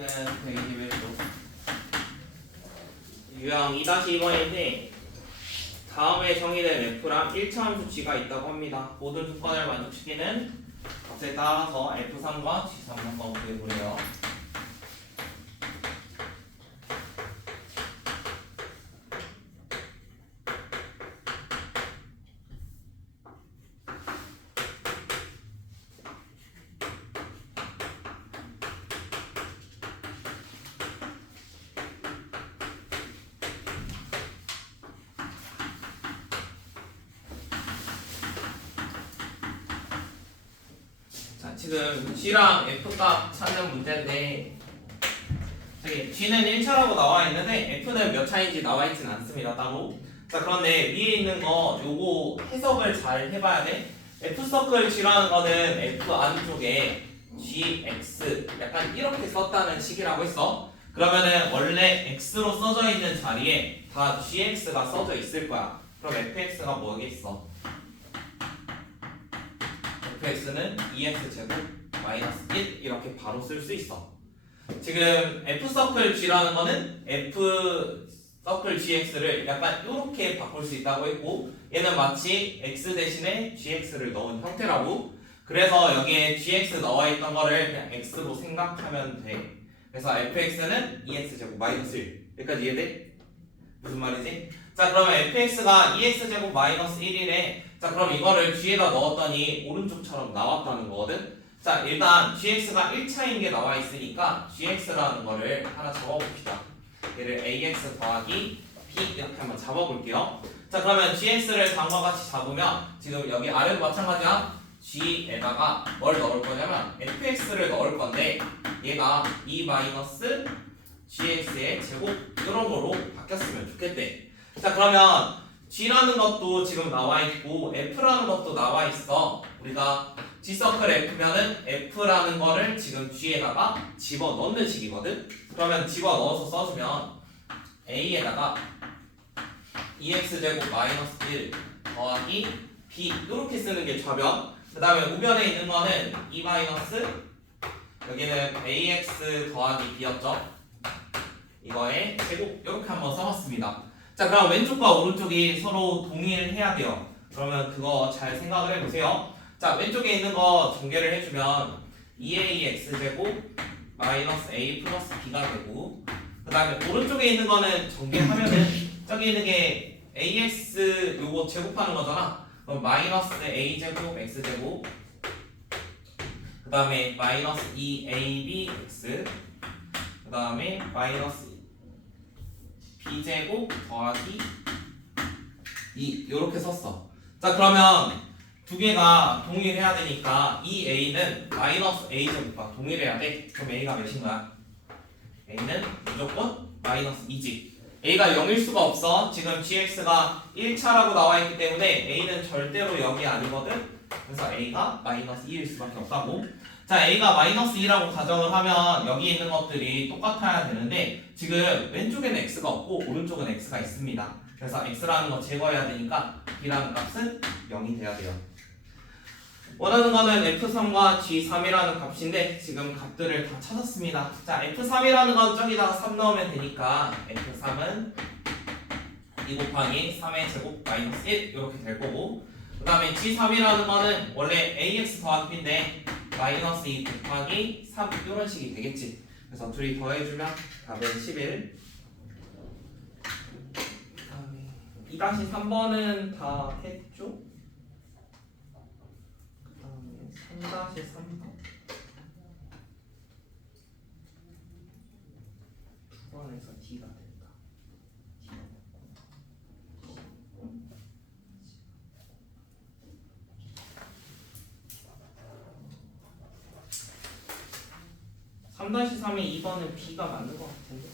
식은 121도. 유형 2-2번인데 다음에 정의된 F랑 1차함수 G가 있다고 합니다. 모든 조건을 만족시키는 값에 따라서 F3과 G3 한번 구해보래요. 지금 G랑 F값 찾는 문제인데 저기 G는 1차라고 나와 있는데 F는 몇 차인지 나와 있진 않습니다 따로. 자 그런데 위에 있는 거 요거 해석을 잘 해봐야 돼. F서클 G라는 거는 F 안쪽에 GX 약간 이렇게 썼다는 식이라고 했어. 그러면은 원래 X로 써져 있는 자리에 다 GX가 써져 있을 거야. 그럼 FX가 뭐겠어? fx는 2x제곱 마이너스 1 이렇게 바로 쓸 수 있어. 지금 f서클 g라는 거는 f서클 gx를 약간 이렇게 바꿀 수 있다고 했고 얘는 마치 x 대신에 gx를 넣은 형태라고. 그래서 여기에 gx 넣어 있던 거를 그냥 x로 생각하면 돼. 그래서 fx는 2x제곱 마이너스 1 여기까지 이해돼? 무슨 말이지? 자 그러면 fx가 2x제곱 마이너스 1이래. 자 그럼 이거를 G에다 넣었더니 오른쪽처럼 나왔다는 거거든. 자 일단 GX가 1차인 게 나와 있으니까 GX라는 거를 하나 적어봅시다. 얘를 AX 더하기 B 이렇게 한번 잡아볼게요. 자 그러면 GX를 다음과 같이 잡으면 지금 여기 아래도 마찬가지야. G에다가 뭘 넣을 거냐면 FX를 넣을 건데 얘가 2-GX의 제곱 이런 거로 바뀌었으면 좋겠대. 자 그러면 G라는 것도 지금 나와 있고 F라는 것도 나와 있어. 우리가 G서클 F면은 F라는 거를 지금 G에다가 집어넣는 식이거든. 그러면 집어넣어서 써주면 A에다가 2x제곱 마이너스 1 더하기 B 이렇게 쓰는 게 좌변. 그 다음에 우변에 있는 거는 2 마이너스 여기는 AX 더하기 B였죠. 이거에 제곱 이렇게 한번 써봤습니다. 자 그럼 왼쪽과 오른쪽이 서로 동일해야 돼요. 그러면 그거 잘 생각을 해보세요. 자 왼쪽에 있는 거 전개를 해주면 2AX제곱 마이너스 A 플러스 B가 되고 그 다음에 오른쪽에 있는 거는 전개하면은 저기 있는 게 AX 요거 제곱하는 거잖아. 그럼 마이너스 A제곱 X제곱 그 다음에 마이너스 2ABX 그 다음에 마이너스 B제곱 더하기 2 이렇게 썼어. 자 그러면 두 개가 동일해야 되니까 이 A는 마이너스 A제곱과 동일해야 돼. 그럼 A가 몇인 거야? A는 무조건 마이너스 2지. A가 0일 수가 없어. 지금 GX가 1차라고 나와 있기 때문에 A는 절대로 0이 아니거든. 그래서 A가 마이너스 2일 수밖에 없다고. 자 A가 마이너스 2라고 가정을 하면 여기 있는 것들이 똑같아야 되는데 지금 왼쪽에는 X가 없고 오른쪽은 X가 있습니다. 그래서 X라는 거 제거해야 되니까 B라는 값은 0이 돼야 돼요. 원하는 거는 F3과 G3이라는 값인데 지금 값들을 다 찾았습니다. 자 F3이라는 건 저기다가 3 넣으면 되니까 F3은 2 곱하기 3의 제곱 마이너스 1 이렇게 될 거고 그 다음에 G3이라는 거는 원래 AX 더하기 B인데 마이너스 2 곱하기 3 이런 식이 되겠지. 그래서 둘이 더해주면 답은 11. 2-3번은 다 했죠? 그 다음에 3-3번 두 번에서 D가 된다. D가 됐고 3-3이 2번은 B가 맞는 것 같은데.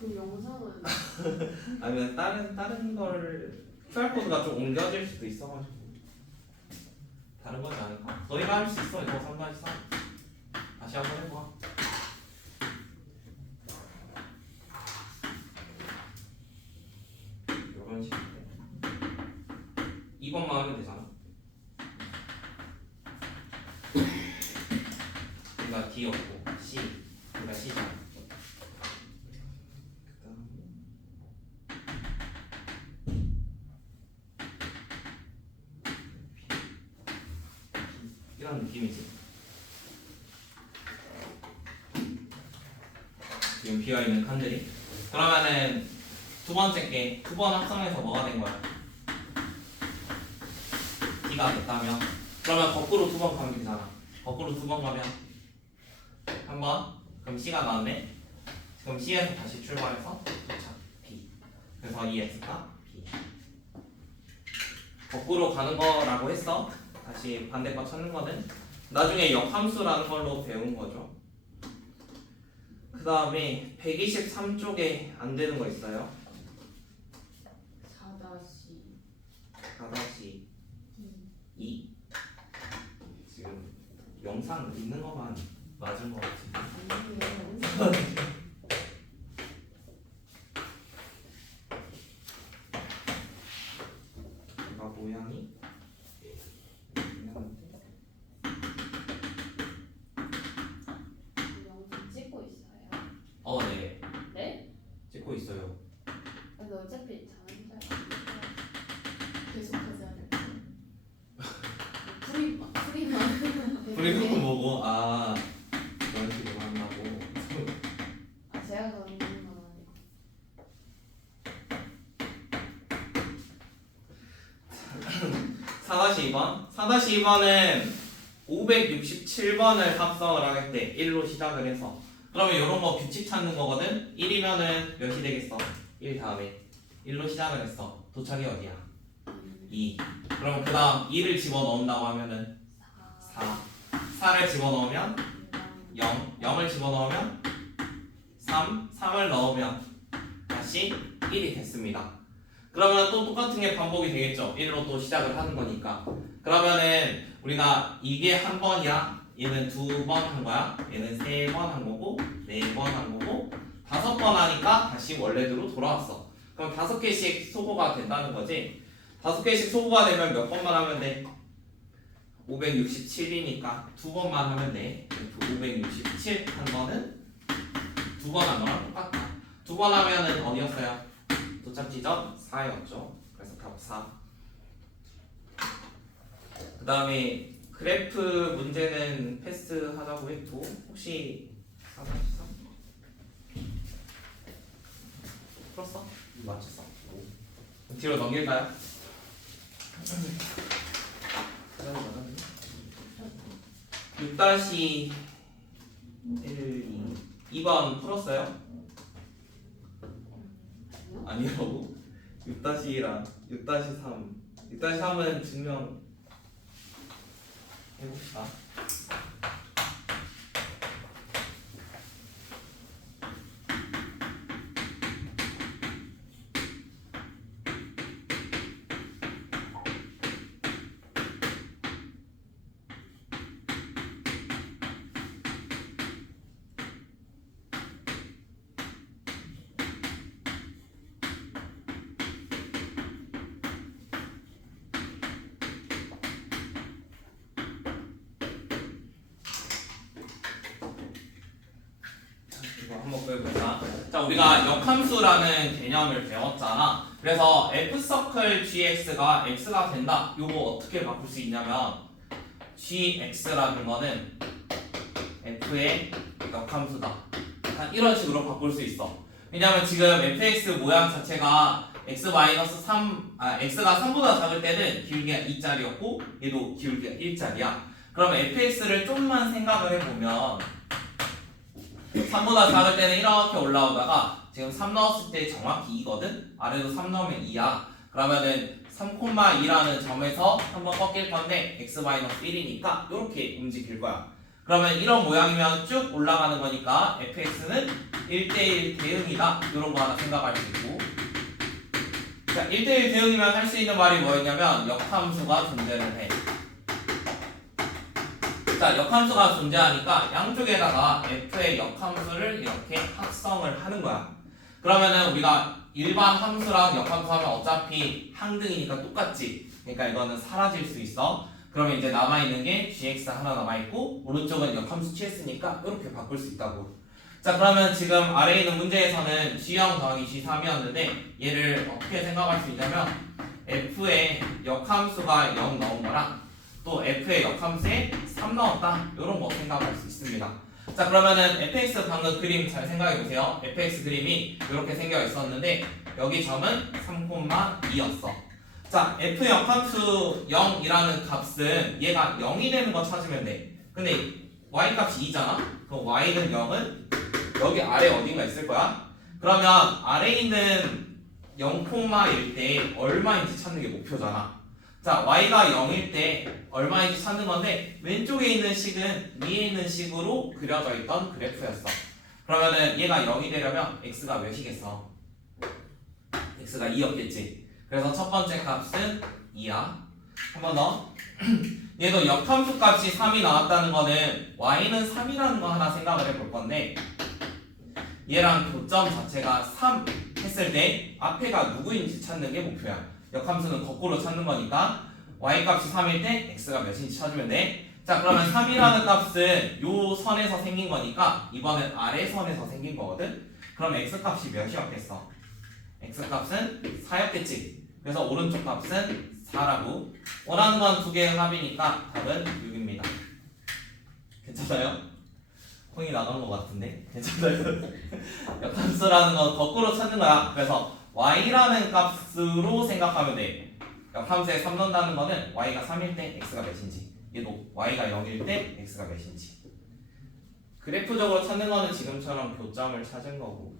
그 영상은 아니면 다른 걸 QR코드가 좀 옮겨질 수도 있어가지고 다른 거지 않을까? 너희가 할 수 있어 이거 3-3 다시 한번 해봐. 이런 식인데 2번만 하면 되잖아. 그러니까 D였고 C 그래 이런 느낌이지. 지금 비어있는 칸들이. 그러면은 두 번째 게 두 번 합성해서 뭐가 된 거야? D가 됐다면 그러면 거꾸로 두 번 가면 되잖아. 거꾸로 두 번 가면 한 번, 그럼 C가 나왔네. 그럼 C에서 다시 출발해서 도착 B. 그래서 이 X가 B. 거꾸로 가는 거라고 했어. 다시 반대 거 찾는 거는 나중에 역함수라는 걸로 배운 거죠. 그 다음에 123쪽에 안 되는 거 있어요. 4-2 지금 영상 있는 것만 맞은 거 같은데. 얘가 모양이 영상 찍고 있어요. 네. 네? 찍고 있어요. 근데 어차피 잠잘 계속 하지 않을까? 프리만 그리고 뭐고 그런 식으로 한다고. 제가 그런 건 아니고 4-2번 4-2번은 567번을 합성을 하겠대. 1로 시작을 해서. 그러면 이런 거 규칙 찾는 거거든. 1이면은 몇이 되겠어? 1 다음에 1로 시작을 했어. 도착이 어디야? 2. 그럼 그 다음 2를 집어넣는다고 하면은 4. 4를 집어넣으면 0. 0을 집어넣으면 3. 3을 넣으면 다시 1이 됐습니다. 그러면 또 똑같은 게 반복이 되겠죠. 1로 또 시작을 하는 거니까. 그러면은 우리가 이게 한 번이야. 얘는 두 번 한 거야. 얘는 세 번 한 거고, 네 번 한 거고, 5번 하니까 다시 원래대로 돌아왔어. 그럼 5개씩 소거가 된다는 거지. 5개씩 소거가 되면 몇 번만 하면 돼? 567이니까 두 번만 하면 돼. 567 한 거는 두 번 한 거랑 똑같다. 두 번 하면은 어디였어요? 도착 지점 4였죠. 그래서 답 4. 그 다음에 그래프 문제는 패스하자고 했고, 혹시 4-3? 풀었어? 맞췄어? 뒤로 넘길까요? 6-1, 2번 풀었어요? 아니라고? 6-1이랑 6-3 6-3은 증명 해봅시다. 이거 한번 보여보자. 자, 우리가 역함수라는 개념을 배웠잖아. 그래서 F서클 GX가 X가 된다. 요거 어떻게 바꿀 수 있냐면 GX라는 거는 F의 역함수다. 약간 이런 식으로 바꿀 수 있어. 왜냐면 지금 fx 모양 자체가 x가 3보다 작을 때는 기울기가 2짜리였고 얘도 기울기가 1짜리야. 그럼 fx를 좀만 생각을 해보면 3보다 작을 때는 이렇게 올라오다가 지금 3 넣었을 때 정확히 2거든? 아래도 3 넣으면 2야. 그러면은 3,2라는 점에서 한번 꺾일 건데 x-1이니까 이렇게 움직일 거야. 그러면 이런 모양이면 쭉 올라가는 거니까 fx는 1대1 대응이다. 이런 거 하나 생각할 수 있고. 자, 1대1 대응이면 할 수 있는 말이 뭐였냐면 역함수가 존재를 해. 자, 역함수가 존재하니까 양쪽에다가 f의 역함수를 이렇게 합성을 하는 거야. 그러면은 우리가 일반 함수랑 역함수 하면 어차피 항등이니까 똑같지. 그러니까 이거는 사라질 수 있어. 그러면 이제 남아있는 게 gx 하나 남아있고 오른쪽은 역함수 취했으니까 이렇게 바꿀 수 있다고. 자, 그러면 지금 아래에 있는 문제에서는 g0 더하기 g3이었는데 얘를 어떻게 생각할 수 있냐면 f의 역함수가 0 넣은 거랑 또 f의 역함수에 3 넣었다. 이런 거 생각할 수 있습니다. 자 그러면은 fx 방금 그림 잘 생각해 보세요. fx 그림이 이렇게 생겨 있었는데 여기 점은 3,2였어. 자 f 역함수 0이라는 값은 얘가 0이 되는 거 찾으면 돼. 근데 y 값이 2잖아. 그럼 y는 0은 여기 아래 어딘가 있을 거야. 그러면 아래 있는 0,1일 때 얼마인지 찾는 게 목표잖아. 자, y가 0일 때 얼마인지 찾는 건데 왼쪽에 있는 식은 위에 있는 식으로 그려져 있던 그래프였어. 그러면은 얘가 0이 되려면 x가 몇이겠어? x가 2였겠지. 그래서 첫 번째 값은 2야. 한 번 더. 얘도 역함수 값이 3이 나왔다는 거는 y는 3이라는 거 하나 생각을 해볼 건데 얘랑 교점 자체가 3 했을 때 앞에가 누구인지 찾는 게 목표야. 역함수는 거꾸로 찾는 거니까 y 값이 3일 때 x가 몇인지 찾으면 돼. 자 그러면 3이라는 값은 요 선에서 생긴 거니까 이번엔 아래 선에서 생긴 거거든. 그럼 x 값이 몇이었겠어? x 값은 4였겠지. 그래서 오른쪽 값은 4라고. 원하는 건 두 개의 합이니까 답은 6입니다. 괜찮아요? 콩이 나간 것 같은데? 괜찮아요? 역함수라는 건 거꾸로 찾는 거야. 그래서 y라는 값으로 생각하면 돼. 역함수에 3 넣는다는 거는 y가 3일 때 x가 몇인지, 얘도 y가 0일 때 x가 몇인지. 그래프적으로 찾는 거는 지금처럼 교점을 찾은 거고.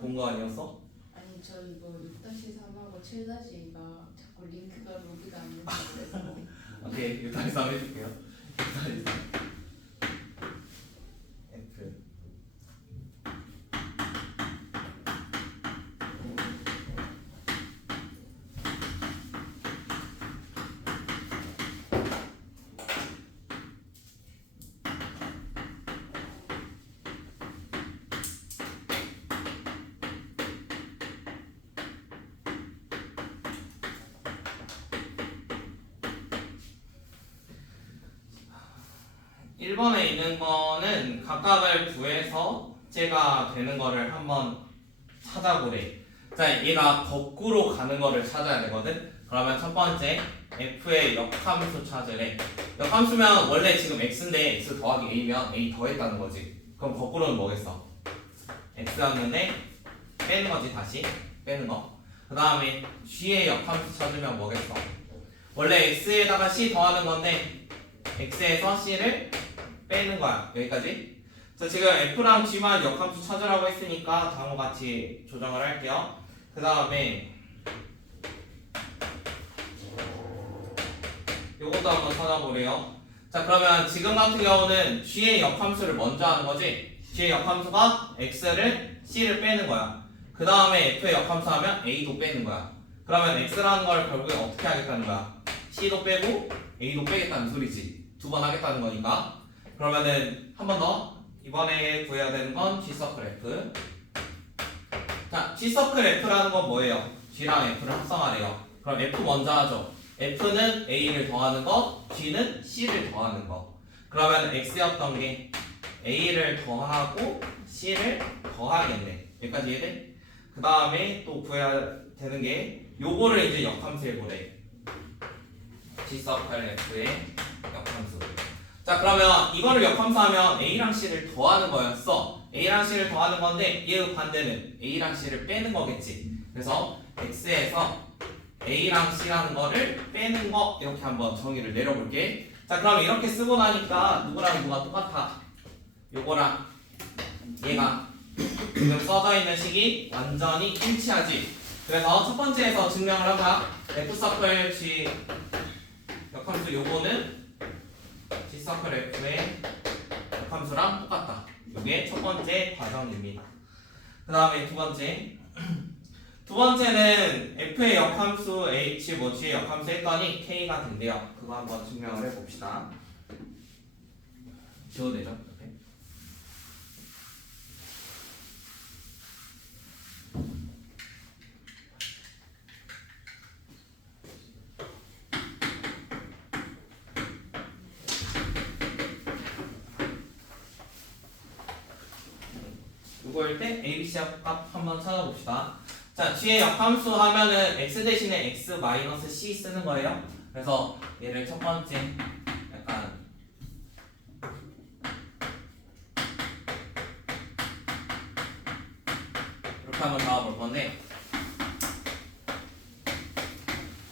본 거 아니었어? 아니 저 이거 6-3하고 7-2가 자꾸 링크가 로그가 안 돼서 그래서 오케이, 6-3 해줄게요. 6-3 F. 일번에 있는 거는 각각을 구해서 제가 되는 거를 한번 찾아보래. 자, 얘가 거꾸로 가는 거를 찾아야 되거든. 그러면 첫 번째 f의 역함수 찾으래. 역함수면 원래 지금 x인데 x 더하기 a면 a 더했다는 거지. 그럼 거꾸로는 뭐겠어? x였는데 빼는 거지. 다시 빼는 거. 그 다음에 g의 역함수 찾으면 뭐겠어? 원래 x에다가 c 더하는 건데 x에서 c를 빼는 거야. 여기까지. 자, 지금 f랑 g만 역함수 찾으라고 했으니까 다음과 같이 조정을 할게요. 그 다음에 요것도 한번 찾아보래요. 자, 그러면 지금 같은 경우는 g의 역함수를 먼저 하는 거지. g의 역함수가 x를 c를 빼는 거야. 그 다음에 f의 역함수 하면 a도 빼는 거야. 그러면 x라는 걸 결국에 어떻게 하겠다는 거야? c도 빼고 a도 빼겠다는 소리지. 두 번 하겠다는 거니까. 그러면은 한 번 더. 이번에 구해야 되는 건 G서클 F. 자, G서클 F라는 건 뭐예요? G랑 F를 합성하래요. 그럼 F 먼저 하죠. F는 A를 더하는 거, G는 C를 더하는 거. 그러면 X였던 게 A를 더하고 C를 더하겠네. 여기까지 이해돼? 그 다음에 또 구해야 되는 게 요거를 이제 역함수해 보래. G서클 F의 역함수. 자, 그러면 이거를 역함수하면 A랑 C를 더하는 거였어. A랑 C를 더하는 건데 얘의 반대는 A랑 C를 빼는 거겠지. 그래서 X에서 A랑 C라는 거를 빼는 거 이렇게 한번 정의를 내려볼게. 자, 그럼 이렇게 쓰고 나니까 누구랑 누가 똑같아? 요거랑 얘가 지금 써져 있는 식이 완전히 일치하지. 그래서 첫 번째에서 증명을 하자. F서클 G 역함수 요거는 G서클 F의 역함수랑 똑같다. 이게 첫 번째 과정입니다. 그 다음에 두 번째. 두 번째는 F의 역함수 H 뭐 G의 역함수 했더니 K가 된대요. 그거 한번 증명을 해봅시다. 지워도 되죠? 옆에. 이거일 때 ABC 값 한번 찾아봅시다. 자, G의 역함수 하면은 X 대신에 X 마이너스 C 쓰는 거예요. 그래서 얘를 첫 번째 약간 이렇게 한번 잡아볼 건데,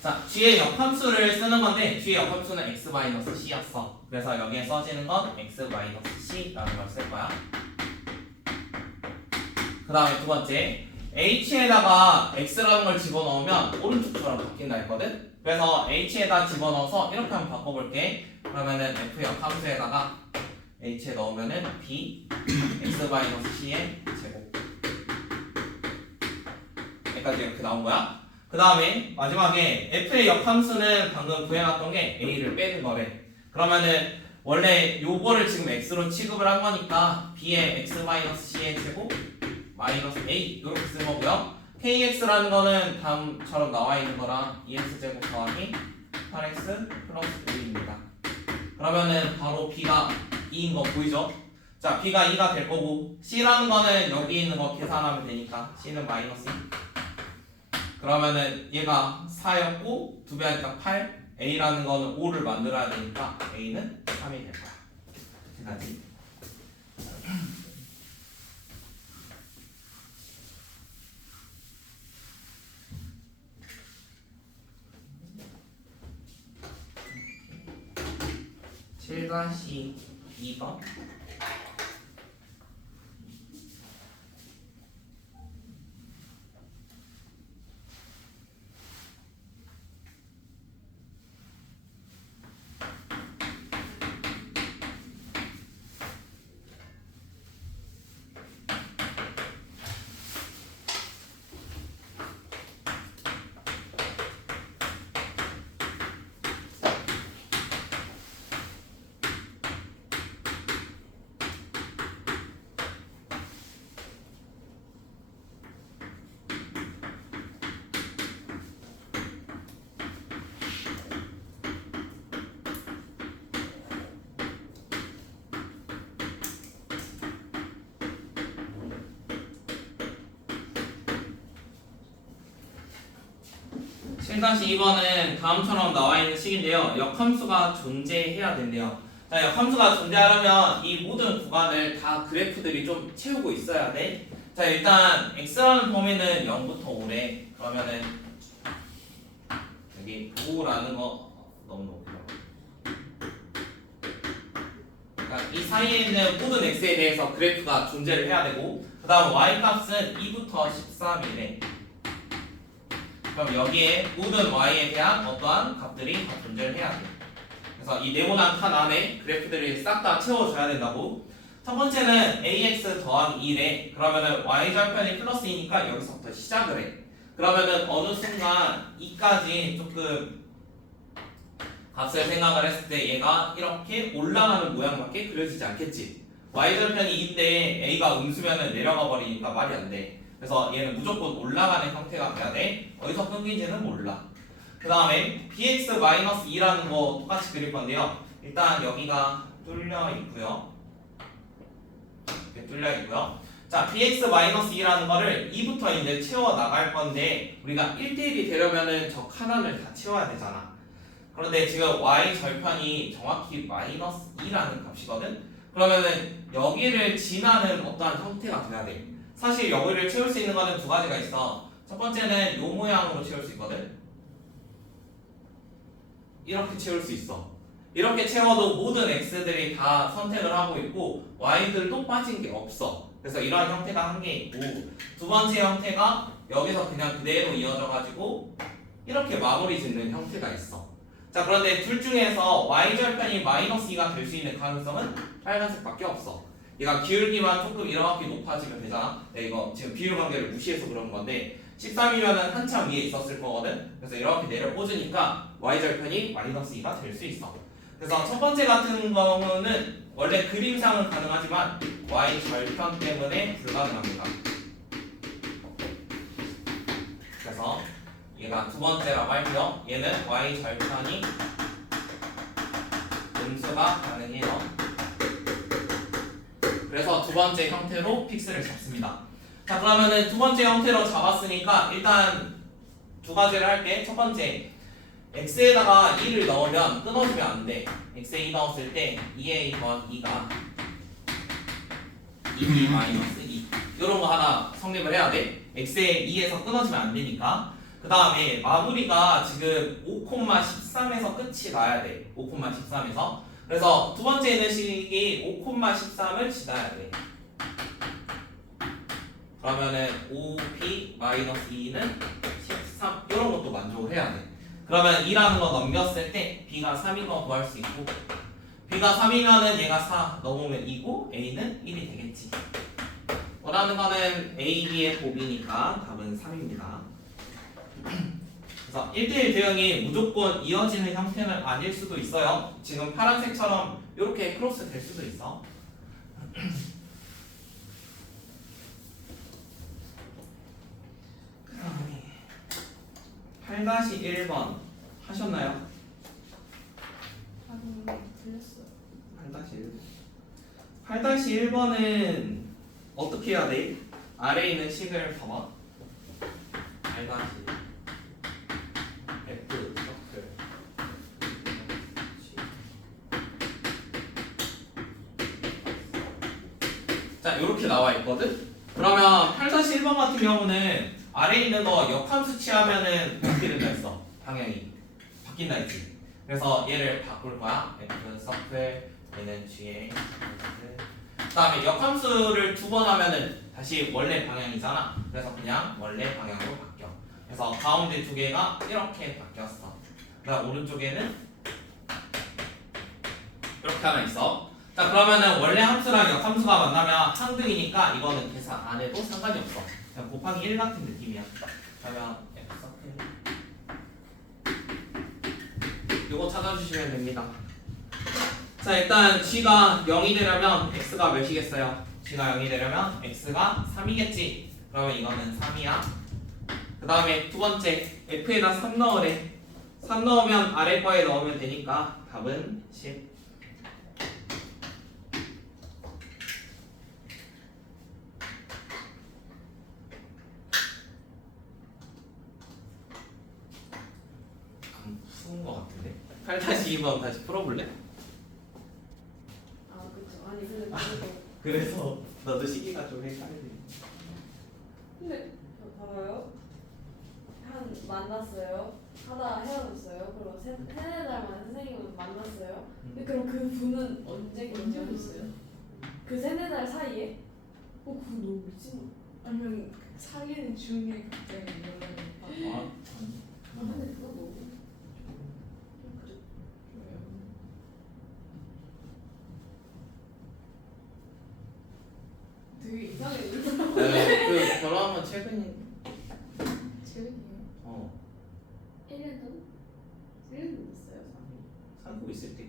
자, G의 역함수를 쓰는 건데 G의 역함수는 X 마이너스 C였어. 그래서 여기에 써지는 건 X 마이너스 C라는 걸 쓸 거야. 그 다음에 두 번째, H에다가 X라는 걸 집어넣으면 오른쪽 줄랑 바뀐다 했거든? 그래서 H에다 집어넣어서 이렇게 한번 바꿔볼게. 그러면은 F 역함수에다가 H에 넣으면은 B X-C의 제곱, 여기까지 이렇게 나온 거야. 그 다음에 마지막에 F의 역함수는 방금 구해놨던 게 A를 빼는 거래. 그러면은 원래 요거를 지금 X로 취급을 한 거니까 B의 X-C의 제곱 마이너스 A 이렇게 쓴 거고요. KX라는 거는 다음처럼 나와 있는 거랑 EX제곱 더하기 8X 플러스 A입니다. 그러면은 바로 B가 2인 거 보이죠? 자, B가 2가 될 거고, C라는 거는 여기 있는 거 계산하면 되니까 C는 마이너스 2. 그러면은 얘가 4였고 2배 하니까 8. A라는 거는 5를 만들어야 되니까 A는 3이 될 거야. 여기까지. 다시 2번. 다시 2번은 다음처럼 나와 있는 식인데요. 역함수가 존재해야 된대요. 자, 역함수가 존재하려면 이 모든 구간을 다 그래프들이 좀 채우고 있어야 돼. 자, 일단 x라는 범위는 0부터 5래. 그러면은 여기 5라는 거 너무 높고요. 그러니까 이 사이에 있는 모든 x에 대해서 그래프가 존재를 해야 되고, 그 다음 y 값은 2부터 13이래. 그럼 여기에 모든 y에 대한 어떠한 값들이 다 존재를 해야 돼. 그래서 이 네모난 칸 안에 그래프들이 싹 다 채워줘야 된다고. 첫 번째는 ax 더하기 2래. 그러면은 y절편이 플러스 2니까 여기서부터 시작을 해. 그러면은 어느 순간 2까지 조금 값을 생각을 했을 때 얘가 이렇게 올라가는 모양밖에 그려지지 않겠지. y절편이 2인데 a가 음수면은 내려가 버리니까 말이 안 돼. 그래서 얘는 무조건 올라가는 형태가 돼야 돼. 어디서 끊기지는 몰라. 그 다음에 bx-2라는 거 똑같이 그릴 건데요. 일단 여기가 뚫려 있고요. 이렇게 뚫려 있고요. 자, bx-2라는 거를 2부터 이제 채워 나갈 건데, 우리가 1대1이 되려면은 저 칸안을 다 채워야 되잖아. 그런데 지금 y 절편이 정확히 -2라는 값이거든. 그러면은 여기를 지나는 어떠한 형태가 돼야 돼. 사실 여기를 채울 수 있는 거는 두 가지가 있어. 첫 번째는 요 모양으로 채울 수 있거든. 이렇게 채울 수 있어. 이렇게 채워도 모든 x들이 다 선택을 하고 있고 y들도 빠진 게 없어. 그래서 이러한 형태가 한 개 있고, 두 번째 형태가 여기서 그냥 그대로 이어져 가지고 이렇게 마무리 짓는 형태가 있어. 자 그런데 둘 중에서 y절편이 마이너스 2가 될 수 있는 가능성은 빨간색밖에 없어. 얘가 기울기만 조금 이렇게 높아지면 되잖아. 네, 이거 지금 비율 관계를 무시해서 그런 건데 13이면은 한참 위에 있었을 거거든. 그래서 이렇게 내려 꽂으니까 y절편이 마이너스 2가 될 수 있어. 그래서 첫 번째 같은 경우는 원래 그림상은 가능하지만 y절편 때문에 불가능합니다. 그래서 얘가 두 번째라고 할게요. 얘는 y절편이 음수가 가능해요. 그래서 두 번째 형태로 픽스를 잡습니다. 자 그러면은 두 번째 형태로 잡았으니까 일단 두 가지를 할게. 첫 번째 x에다가 2를 넣으면 끊어지면 안 돼. x에 2 넣었을 때 2a 더한 2가 2b 마이너스 2 이런 거 하나 성립을 해야 돼. x에 2에서 끊어지면 안 되니까. 그 다음에 마무리가 지금 5,13에서 끝이 나야 돼. 5,13에서. 그래서 두 번째 있는 식이 5,13을 지나야 돼. 그러면은 5b-2는 13 이런 것도 만족을 해야 돼. 그러면 2라는 거 넘겼을 때 b가 3인 거 구할 수 있고 b가 3이면은 얘가 4 넘으면 2고 a는 1이 되겠지. 원하는 거는 a, b의 곱이니까 답은 3입니다. 그래서 1대1 대응이 무조건 이어지는 형태는 아닐 수도 있어요. 지금 파란색처럼 이렇게 크로스 될 수도 있어. 그 다음에 8-1번 하셨나요? 아니 틀렸어요. 8-1번은 어떻게 해야 돼? 아래에 있는 식을 봐봐. 8-1 F 서클 자 이렇게 나와 있거든. 그러면 8-1번 같은 경우는 아래에 있는 거 역함수 취하면은 어떻게 된다 했어? 방향이 바뀐다 했지. 그래서 얘를 바꿀 거야. F 서클 얘는 G에 그 다음에 역함수를 두 번 하면은 다시 원래 방향이잖아. 그래서 그냥 원래 방향으로 바뀌어. 그래서 가운데 두 개가 이렇게 바뀌었어. 그다음 오른쪽에는 이렇게 하나 있어. 자 그러면은 원래 함수랑 역함수가 만나면 항등이니까 이거는 계산 안 해도 상관이 없어. 그냥 곱하기 1 같은 느낌이야. 그러면 이거 찾아주시면 됩니다. 자 일단 g가 0이 되려면 x가 몇이겠어요? g가 0이 되려면 x가 3이겠지. 그러면 이거는 3이야. 그 다음에 두 번째 f에다 3 넣으래. 3 넣으면 아래 거에 넣으면 되니까 답은 10. 안 푸은 거 같은데? 8-2번 다시 풀어볼래? 아 그쵸. 아니 근데 그래도 그래서 너도 시기가 좀 헷갈리네. 근데 봐봐요. 한 만났어요. 하다 헤어졌어요. 그럼 세네 달 만에 선생님은 만났어요. 근데 그럼 그 분은 언제 헤어졌어요? 그 세네 달 사이에? 그거 너무 미친. 아니면 사귀는 중에 갑자기 연락을 받아. 아, 근데 그거 너무 되게 이상해. 그 결혼한 건 최근이. 재밌네요. 1년 전? 1년 됐어요. 살고 있을 때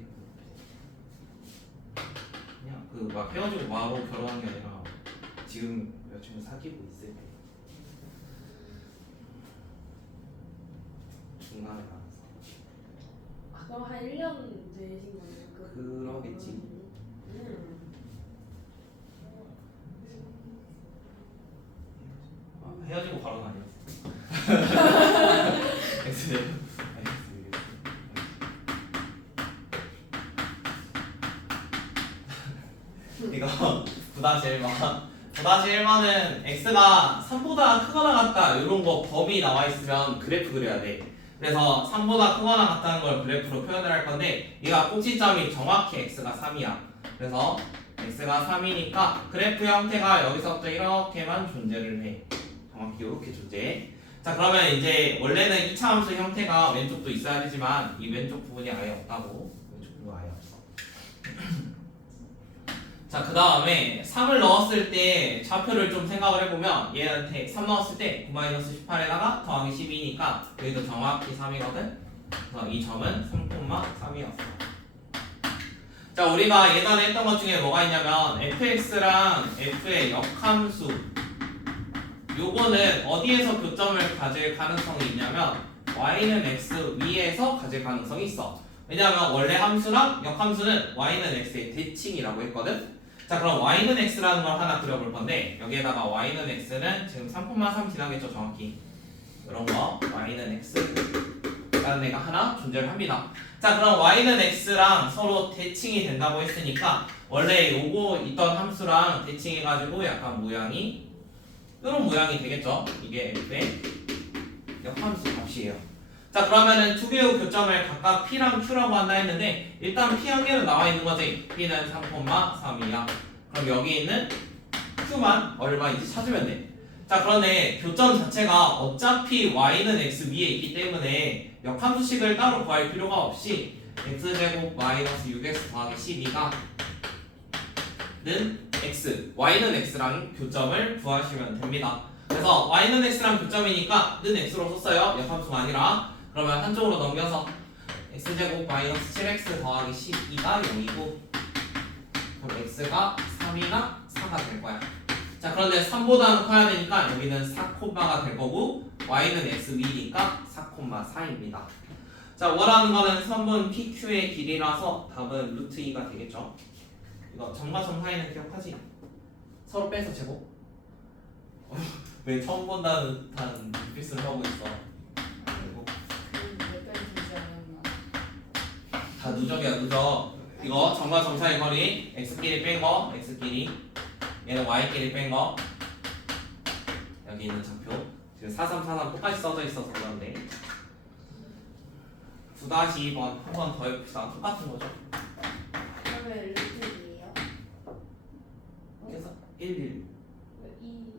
그냥 그 막 헤어지고 바로 결혼한 게 아니라 지금 여자친구 사귀고 있을 때 중간에 가서 아, 그럼 한 1년 되신 거예요? 그러겠지. 헤어지고 바로는 아니었어. 이거 9-1번 9-1번은 x가 3보다 크거나 같다 이런 거 범위 나와 있으면 그래프 그려야 돼. 그래서 3보다 크거나 같다는 걸 그래프로 표현을 할 건데 얘가 꼭지점이 정확히 x가 3이야. 그래서 x가 3이니까 그래프 형태가 여기서부터 이렇게만 존재를 해. 정확히 이렇게 존재해. 자 그러면 이제 원래는 이차함수 형태가 왼쪽도 있어야 되지만 이 왼쪽 부분이 아예 없다고. 왼쪽 부분 아예 없어. 자 그 다음에 3을 넣었을 때 좌표를 좀 생각을 해보면 얘한테 3 넣었을 때 9-18에다가 더하기 12니까 여기도 정확히 3이거든. 그래서 이 점은 3,3이었어. 자 우리가 예전에 했던 것 중에 뭐가 있냐면 fx랑 f의 역함수 요거는 어디에서 교점을 가질 가능성이 있냐면 y는 x 위에서 가질 가능성이 있어. 왜냐하면 원래 함수랑 역함수는 y는 x의 대칭이라고 했거든. 자 그럼 y는 x라는 걸 하나 그려볼 건데 여기에다가 y는 x는 지금 3,3 지나겠죠 정확히. 이런 거 y는 x라는 애가 하나 존재를 합니다. 자 그럼 y는 x랑 서로 대칭이 된다고 했으니까 원래 요거 있던 함수랑 대칭해가지고 약간 모양이 이런 모양이 되겠죠. 이게 f의 역함수 값이에요. 자 그러면은 두 개의 교점을 각각 p랑 q라고 한다 했는데 일단 p 한 개는 나와 있는 거지. p는 3,3이야. 그럼 여기 있는 q만 얼마인지 찾으면 돼. 자 그런데 교점 자체가 어차피 y는 x 위에 있기 때문에 역함수식을 따로 구할 필요가 없이 x제곱 마이너스 6x 더하기 12가 는 x, y는 x랑 교점을 구하시면 됩니다. 그래서 y는 x랑 교점이니까 는 x로 썼어요. 역함수가 아니라. 그러면 한쪽으로 넘겨서 x제곱 마이너스 7x 더하기 12가 0이고 그럼 x가 3이나 4가 될 거야. 자 그런데 3보다는 커야 되니까 여기는 4콤마가 될 거고 y는 x 위니까 4,4입니다. 자 원하는 거는 3분 PQ의 길이라서 답은 루트 2가 되겠죠. 이거 점과 점 사이는 기억하지? 서로 빼서 제곱. 왜 처음 본다는 듯한 눈빛을 하고 있어. 그리고 몇번 되지 않았나? 다 누적이야 누적. 이거 점과 점 사이 거리 x끼리 뺀 거 x끼리 얘는 y끼리 뺀 거 여기 있는 좌표 지금 4343 똑같이 써져 있어서 그런데 9-2번 한 번 더 해봅시다. 똑같은 거죠. 그러면 루트이에요? 그래서 1, 2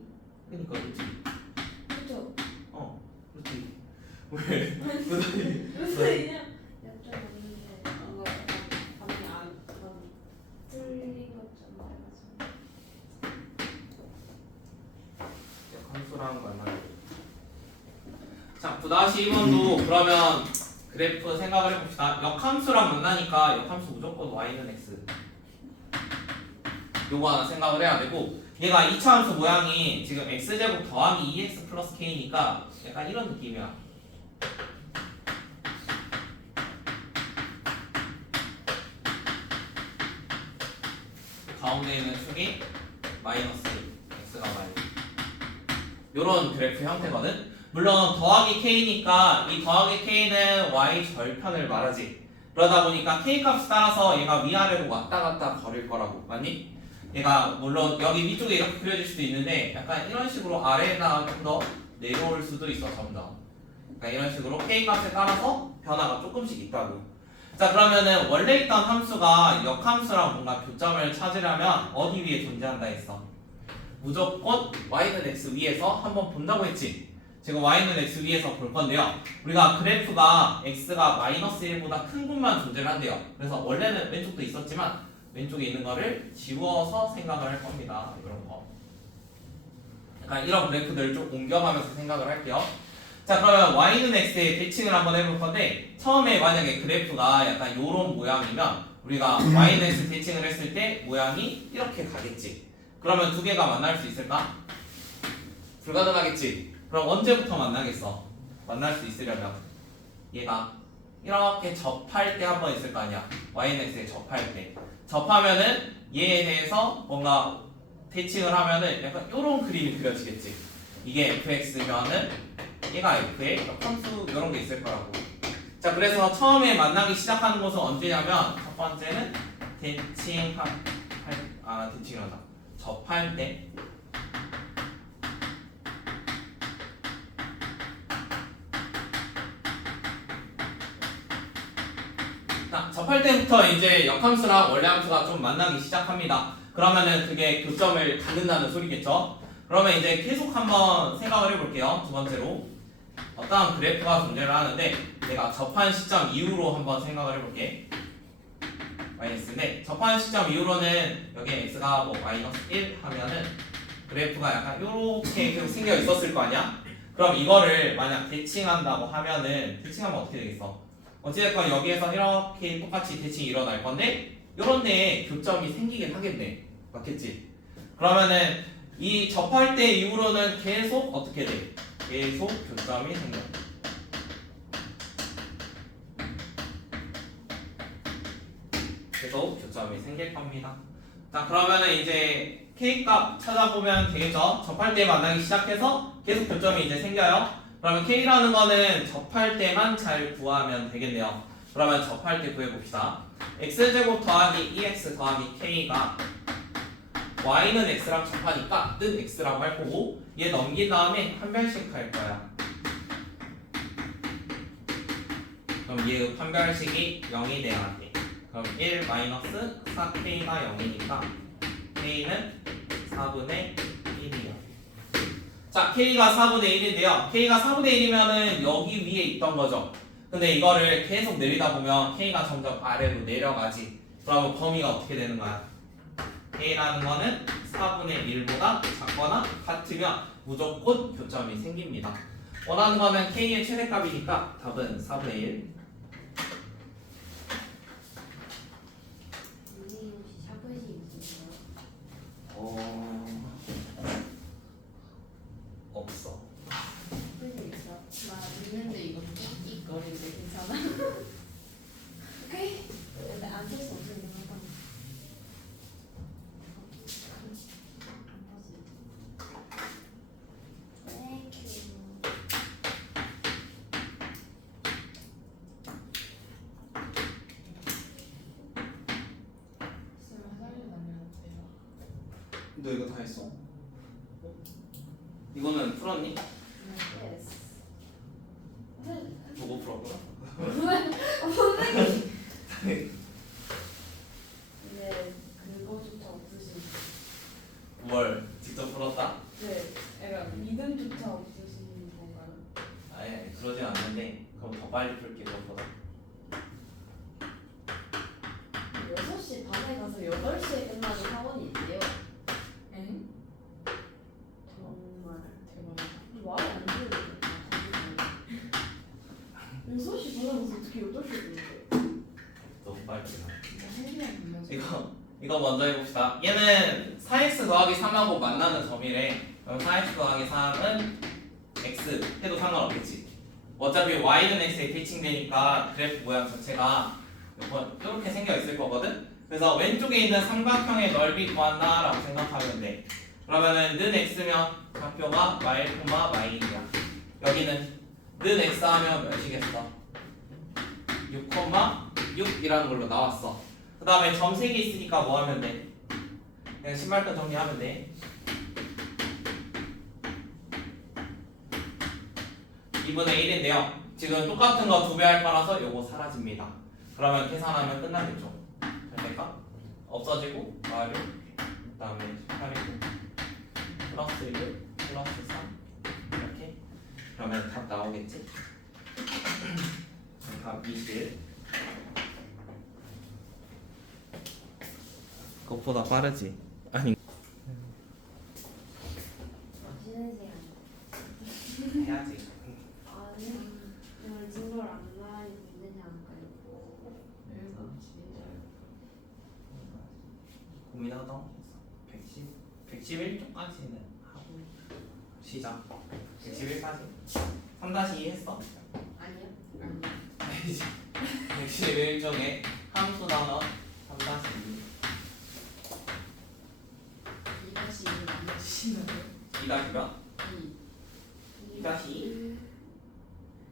그러니까 루트 그쵸? 루트 왜? 그냥 여쭤봤는데 뭔가 답이 안 틀린 것처럼 해가지고 함수랑 만나요. 자, 9-2번도 그러면 그래프 생각을 해봅시다. 역함수랑 만나니까 역함수 무조건 y는 x. 요거 하나 생각을 해야 되고 얘가 2차 함수 모양이 지금 x제곱 더하기 2x 플러스 k니까 약간 이런 느낌이야. 가운데 있는 축이 마이너스 x가 y. 요런 그래프 형태거든. 물론 더하기 k니까 이 더하기 k는 y 절편을 말하지. 그러다 보니까 k 값 따라서 얘가 위아래로 왔다 갔다 거릴 거라고. 맞니? 얘가 물론 여기 위쪽에 이렇게 그려질 수도 있는데 약간 이런 식으로 아래에다가 좀 더 내려올 수도 있어 점점. 그러니까 이런 식으로 k 값에 따라서 변화가 조금씩 있다고. 자 그러면은 원래 있던 함수가 역함수랑 뭔가 교점을 찾으려면 어디 위에 존재한다 했어? 무조건 y는 x 위에서 한번 본다고 했지. 지금 y는 x 위에서 볼 건데요. 우리가 그래프가 x가 마이너스 1보다 큰 곳만 존재를 한대요. 그래서 원래는 왼쪽도 있었지만 왼쪽에 있는 거를 지워서 생각을 할 겁니다. 이런 거. 약간 이런 그래프들을 좀 옮겨가면서 생각을 할게요. 자 그러면 y는 x의 대칭을 한번 해볼 건데 처음에 만약에 그래프가 약간 요런 모양이면 우리가 y는 x 대칭을 했을 때 모양이 이렇게 가겠지. 그러면 두 개가 만날 수 있을까? 불가능하겠지. 그럼 언제부터 만나겠어? 만날 수 있으려면 얘가 이렇게 접할 때 한 번 있을 거 아니야. y는 x에 접할 때 접하면은 얘에 대해서 뭔가 대칭을 하면은 약간 요런 그림이 그려지겠지. 이게 fx면은 얘가 f의 함수 이런 게 있을 거라고. 자 그래서 처음에 만나기 시작하는 곳은 언제냐면 첫 번째는 대칭이란다. 접할 때. 자, 접할 때부터 이제 역함수랑 원래 함수가 좀 만나기 시작합니다. 그러면은 그게 교점을 갖는다는 소리겠죠. 그러면 이제 계속 한번 생각을 해볼게요. 두 번째로 어떠한 그래프가 존재를 하는데 내가 접한 시점 이후로 한번 생각을 해볼게. 마이너스인데 접한 시점 이후로는 여기 x가 뭐 마이너스 1 하면은 그래프가 약간 요렇게 계속 생겨 있었을 거 아니야? 그럼 이거를 만약 대칭한다고 하면은 대칭하면 어떻게 되겠어? 어찌됐건 여기에서 이렇게 똑같이 대칭이 일어날 건데 요런 데에 교점이 생기긴 하겠네. 맞겠지? 그러면은 이 접할 때 이후로는 계속 어떻게 돼? 계속 교점이 생겨. 계속 교점이 생길 겁니다. 자, 그러면은 이제 K값 찾아보면 되겠죠? 접할 때 만나기 시작해서 계속 교점이 이제 생겨요. 그러면 K라는 거는 접할 때만 잘 구하면 되겠네요. 그러면 접할 때 구해봅시다. X제곱 더하기 2X 더하기 K가 Y는 X랑 접하니까 는 X라고 할 거고 얘 넘긴 다음에 판별식 할 거야. 그럼 얘 판별식이 0이 돼야 돼. 그럼 1 마이너스 4K가 0이니까 K는 4분의 1이야. 자, K가 4분의 1인데요. K가 4분의 1이면은 여기 위에 있던 거죠. 근데 이거를 계속 내리다 보면 K가 점점 아래로 내려가지. 그러면 범위가 어떻게 되는 거야? K라는 거는 4분의 1보다 작거나 같으면 무조건 교점이 생깁니다. 원하는 거는 K의 최대값이니까 답은 4분의 1. 선생님 혹시 샤브시 있으세요? 없어. 샤브시 있어? 나 있는데 이거 끽끽거리는데 괜찮아? 오케이. 근데 안 쓸 수 없으니까 한번. 있으면 살려달면 어때요? 너 이거 다 했어? 이거는 풀었니? Yes. 보고 풀었구나. 선생님. 근데 그거조차 없으신. 뭘 직접 풀었다? 네. 약간 믿음조차 없으신 건가요? 아예 그러진 않는데 그럼 더 빨리 풀게 그것보다. 6시 반에 가서 8시에 끝나는 학원이 있대요. 엥? 정말 대박. 말이 안 되는데. 6시 반에 가서 어떻게 8시에 끝나요? 너무 빨리 나. 진짜 1시간 걸려서. 이거 먼저 해봅시다. 얘는 4x 더하기 3하고 만나는 점이래. 그럼 4x 더하기 3은 x 해도 상관없겠지. 어차피 y는 x에 대칭되니까 그래프 모양 자체가 이렇게 생겨 있을 거거든. 그래서 왼쪽에 있는 삼각형의 넓이 구한다라고 생각하면 돼. 그러면은 는 x면 좌표가 y, y이야. 여기는 는 x 하면 몇이겠어? 6,6이라는 걸로 나왔어. 그 다음에 점 3개 있으니까 뭐 하면 돼? 그냥 신발끈 정리하면 돼. 2분의 1인데요. 지금 똑같은 거 2배 할 거라서 요거 사라집니다. 그러면 계산하면 끝나겠죠. 잘 될까? 없어지고 마루 그 다음에 18이고 플러스 1 플러스 3 이렇게 그러면 답 나오겠지? 답 20. 그것보다 빠르지? 아니 쉬는 시간. 해야지. 아니, 오늘 진도를 안 나와야 되냐니까요. 고민하던 111쪽까지는 하고 시작. 111까지 3-2 했어? 아니요? 아니지. 111쪽에 함수 단어 3-2 2-1을 만드시면 2-몇? 2. 2-2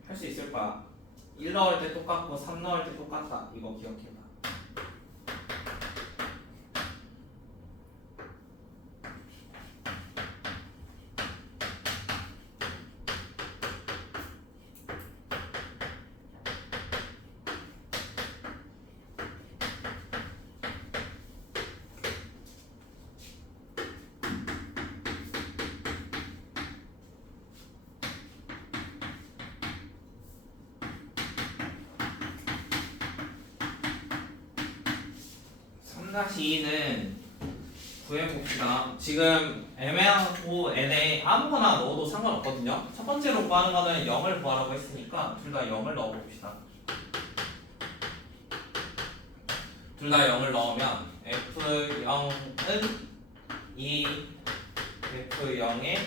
할 수 있을 거야. 1 넣을 때 똑같고 3 넣을 때 똑같다. 이거 기억해봐. 3-2는 구해봅시다. 지금 애매하고 n에 아무거나 넣어도 상관없거든요. 첫 번째로 구하는 거는 0을 구하라고 했으니까 둘 다 0을 넣어봅시다. 둘 다 0을 넣으면 F0은 이 F0의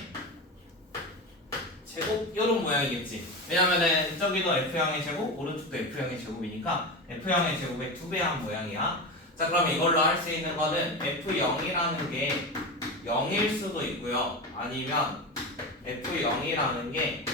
제곱 이런 모양이겠지. 왜냐면은 저기도 F0의 제곱, 오른쪽도 F0의 제곱이니까 F0의 제곱의 2배한 모양이야. 자, 그럼 이걸로 할 수 있는 거는 F0이라는 게 0일 수도 있고요. 아니면 F0이라는 게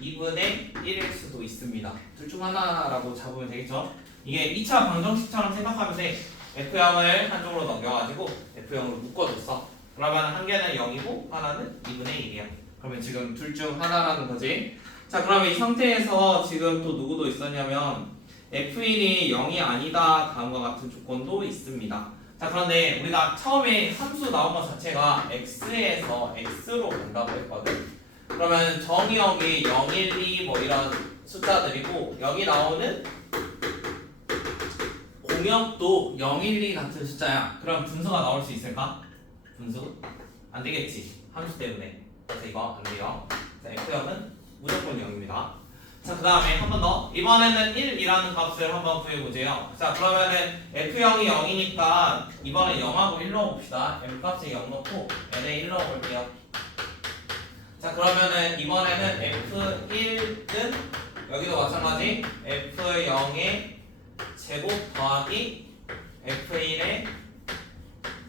2분의 1일 수도 있습니다. 둘 중 하나라고 잡으면 되겠죠? 이게 2차 방정식처럼 생각하면 돼. F0을 한쪽으로 넘겨가지고 F0으로 묶어줬어. 그러면 한 개는 0이고 하나는 2분의 1이야. 그러면 지금 둘 중 하나라는 거지. 자, 그러면 이 상태에서 지금 또 누구도 있었냐면 F1이 0이 아니다 다음과 같은 조건도 있습니다. 자, 그런데 우리가 처음에 함수 나온 것 자체가 x에서 x로 간다고 했거든. 그러면 정의역이 0, 1, 2 뭐 이런 숫자들이고 여기 나오는 공역도 0, 1, 2 같은 숫자야. 그럼 분수가 나올 수 있을까? 분수? 안 되겠지. 함수 때문에. 그래서 이거 안 돼요. 자, F0은 무조건 0입니다. 자, 그 다음에 한 번 더. 이번에는 1이라는 값을 한번 구해보세요. 자, 그러면은 F0이 0이니까 이번에 0하고 1 넣어봅시다. M 값에 0 넣고 N에 1 넣어볼게요. 자, 그러면은 이번에는 F1은 여기도 마찬가지 F0의 제곱 더하기 F1의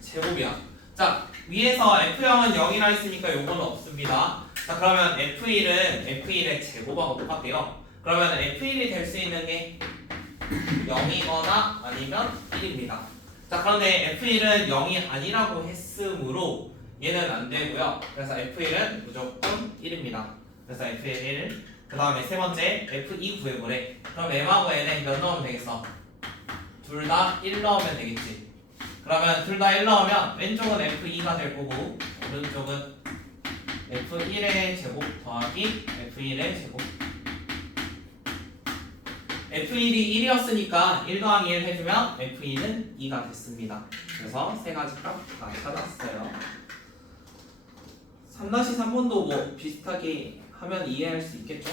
제곱이야. 자, 위에서 F0은 0이라 했으니까 요거는 없습니다. 자, 그러면 F1의 제곱하고 똑같대요. 그러면 F1이 될 수 있는 게 0이거나 아니면 1입니다. 자, 그런데 F1은 0이 아니라고 했으므로 얘는 안 되고요. 그래서 F1은 무조건 1입니다. 그래서 F1 1. 그 다음에 세 번째 F2 구해보래. 그럼 M하고 N에 몇 넣으면 되겠어? 둘 다 1 넣으면 되겠지. 그러면 둘 다 1 넣으면 왼쪽은 F2가 될 거고 오른쪽은 F1의 제곱 더하기 F1의 제곱. F1이 1이었으니까 1 더하기 1 해주면 F2는 2가 됐습니다. 그래서 세 가지 값 다 찾았어요. 3-3번도 뭐 비슷하게 하면 이해할 수 있겠죠?